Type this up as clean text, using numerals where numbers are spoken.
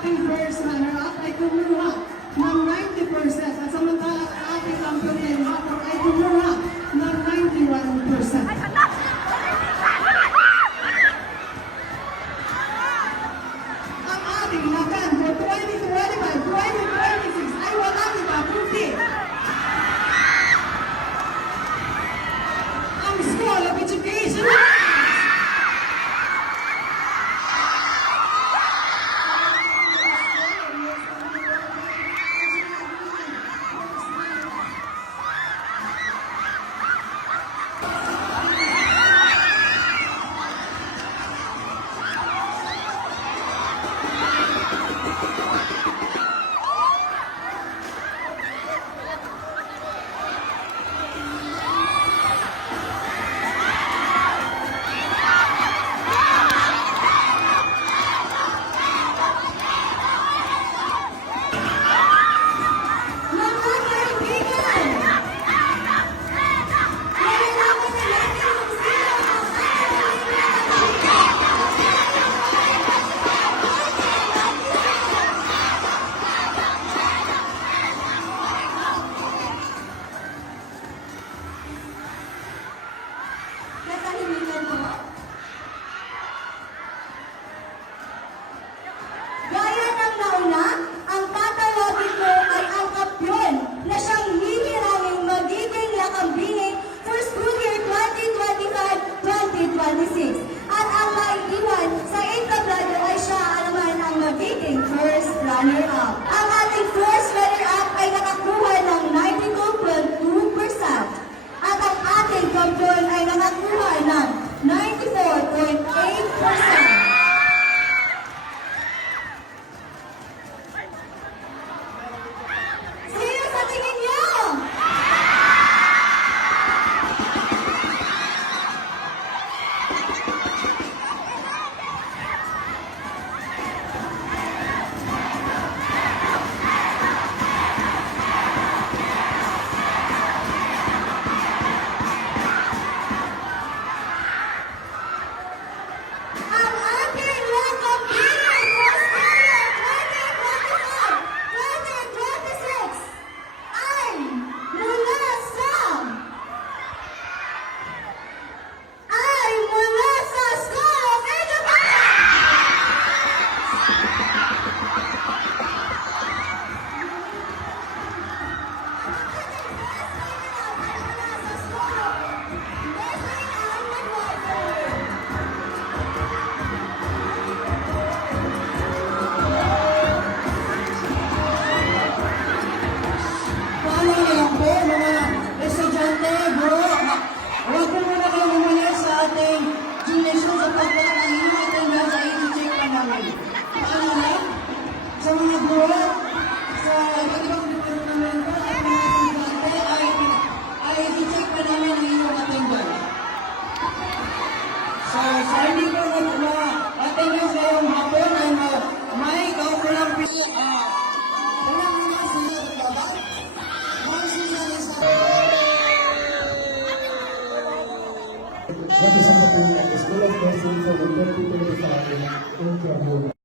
ating first runner-up ay kumuha ng 90% at samantalang ang ating lampion na hapon ay kumuha ng 91%. Ang ating lakan for 2025-2026 ay walang iba kundi ang School of Education. Gaya ng nauna, ang tatawagin ko ay ang kapyon na siyang hihirangin magiging lakambini for school year 2025-2026. At ang maiiwan sa entablado ay siya naman ang magiging first runner-up. Ang ating first runner-up ay nakakuha ng 92.2% at ang ating kapyon ay nakakuha ng 94.8%. Sino sa tingin niyo? Ang ating lakambini for school year 2025-2026 ay mula sa School of Paano na lang po, mga estudyante, guro, huwag po muna kayong umalis sa ating gymnasium sapagkat ang inyong attendance ay i-check pa namin. Paano na? Sa mga guro, sa ibang departamento at mga estudyante ay i-check pa namin ang inyong attendance. So, sa hindi po mga attendance ngayong hapon ay may kaukulang Representative of the School of Nursing for the 2025 Interview.